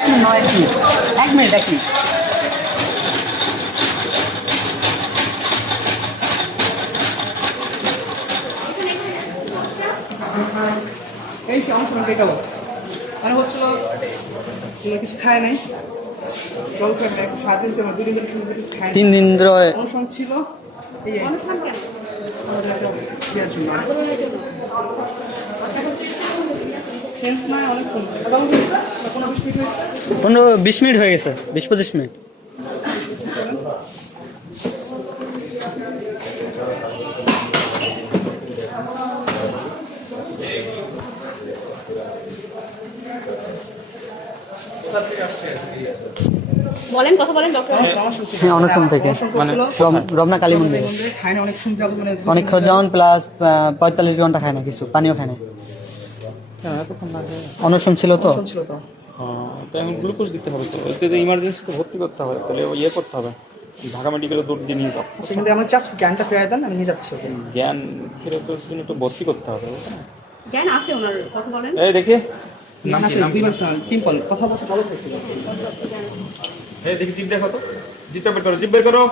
এক মিনিট নয় এক মিনিট। এক মিনিট এক মিনিট। এই সে অনুষ্ঠান কে গেল মানে হচ্ছিল কিছু খায় নাই। জল খায় নাই সাত দিন তোমার দুদিন ধরে খায় তিন দিন ধরে অনুষ্ঠান ছিল এই অনুষ্ঠান কেন? অনেকক্ষণ পনেরো বিশ মিনিট হয়ে গেছে বিশ পঁচিশ মিনিট। বলেন কথা বলেন ডক্টর হ্যাঁ, অনুষ্ঠান থেকে। অনুষ্ঠান রমনা কালী মন্দির। অনেকক্ষণ যাব মানে অনেকক্ষণ যেমন প্লাস পঁয়তাল্লিশ ঘণ্টা খায় না কিছু পানিও খায় না। অনুষ্ঠান ছিল তো ছিল তো তো এখন গ্লুকোজ দিতে হবে তো এতে তো ইমার্জেন্সিতে ভর্তি করতে হবে তাহলে ইয়ে করতে হবে ঢাকা মেডিকেলে দৌড় দিয়ে নিয়ে যাও সেখান থেকে আমার জাস্ট জ্ঞানটা ফেরাই দেন আমি নিয়ে যাচ্ছি ওকে জ্ঞান ফেরতের জন্য একটু ভর্তি করতে হবে? জ্ঞান আছে ওনার কথা বলেন এই দেখি নাম আছে দুইবার টিম্পল কথা বলছে ফলো করছিল এই দেখি জিভ দেখো তো জিভটা বের করো জিভ বের করো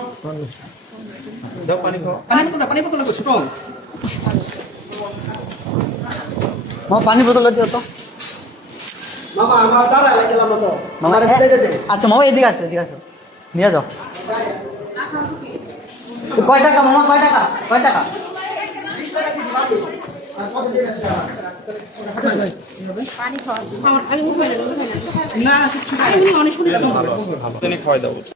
দাও পানি খাও পানি বোতল পানি বোতল স্ট্রং মামা পানি বোতল দিও তো। মামা আমার দাঁড়া লাগলাম তো মামা আচ্ছা মামা এদিকে আসো এদিকে আসো। নিয়ে যাও। কয় টাকা মামা কয় টাকা কয় টাকা? না উনি অনেক শুনেছি।